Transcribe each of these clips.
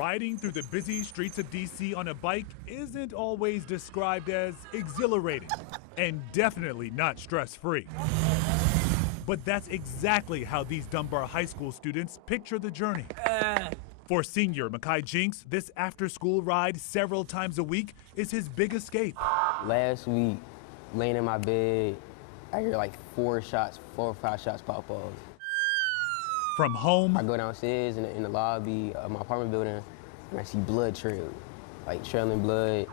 Riding through the busy streets of D.C. on a bike isn't always described as exhilarating and definitely not stress-free. But that's exactly how these Dunbar High School students picture the journey. For senior Mekhi Jinks, this after-school ride several times a week is his big escape. Last week, laying in my bed, I hear like 4 or 5 shots pop off. From home, I go downstairs in the lobby of my apartment building, and I see blood trail, like trailing blood.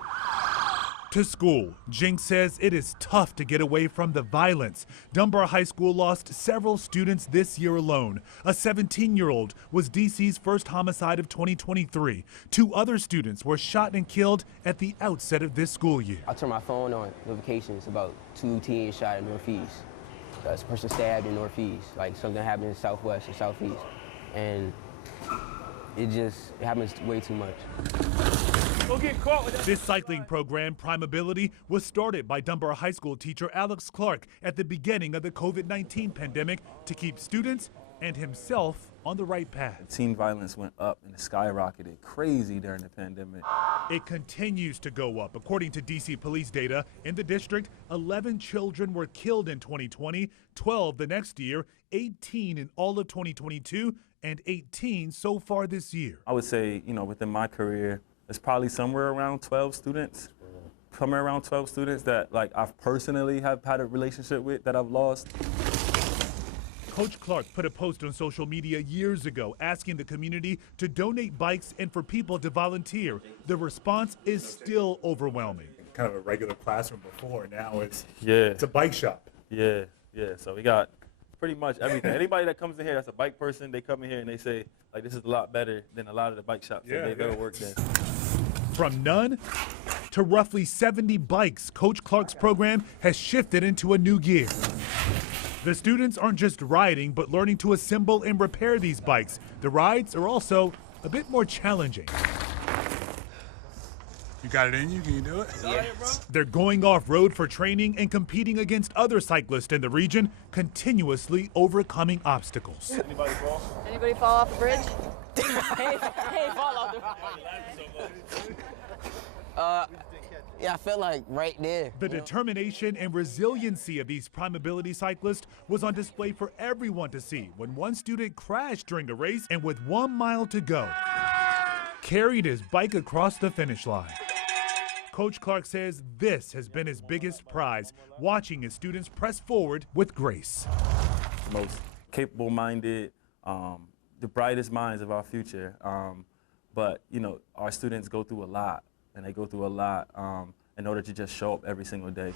to school, Jinks says it is tough to get away from the violence. Dunbar High School lost several students this year alone. A 17-year-old was D.C.'s first homicide of 2023. 2 other students were shot and killed at the outset of this school year. I turned my phone on, notifications about 2 teens shot in Northeast. This person stabbed in Northeast, like something happened in Southwest or Southeast. And it happens way too much. Don't get caught with that. This cycling program, Prime Ability, was started by Dunbar High School teacher Alex Clark at the beginning of the COVID-19 pandemic to keep students and himself on the right path. Teen violence went up and skyrocketed crazy during the pandemic. It continues to go up. According to DC police data, in the district, 11 children were killed in 2020, 12 the next year, 18 in all of 2022, and 18 so far this year. I would say, within my career, it's probably somewhere around 12 students. Somewhere around 12 students that I've personally have had a relationship with that I've lost. Coach Clark put a post on social media years ago asking the community to donate bikes and for people to volunteer. The response is still overwhelming. Kind of a regular classroom before, now it's a bike shop. Yeah. So we got pretty much everything. Anybody that comes in here that's a bike person, they come in here and they say, this is a lot better than a lot of the bike shops that they've ever worked in. From none to roughly 70 bikes, Coach Clark's program has shifted into a new gear. The students aren't just riding, but learning to assemble and repair these bikes. The rides are also a bit more challenging. You got it in you? Can you do it? Yeah. They're going off-road for training and competing against other cyclists in the region, continuously overcoming obstacles. Anybody fall? Anybody fall off the bridge? hey, fall off the Yeah, I feel like right there. The determination and resiliency of these Prime Ability cyclists was on display for everyone to see when one student crashed during the race and with 1 mile to go, carried his bike across the finish line. Coach Clark says this has been his biggest prize, watching his students press forward with grace. The most capable-minded, the brightest minds of our future. But, our students go through a lot. And they go through a lot in order to just show up every single day.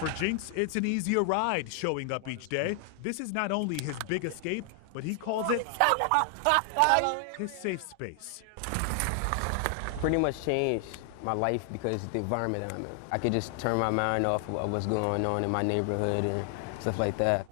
For Jinks, it's an easier ride showing up each day. This is not only his big escape, but he calls it his safe space. Pretty much changed my life because of the environment I'm in. I could just turn my mind off of what's going on in my neighborhood and stuff like that.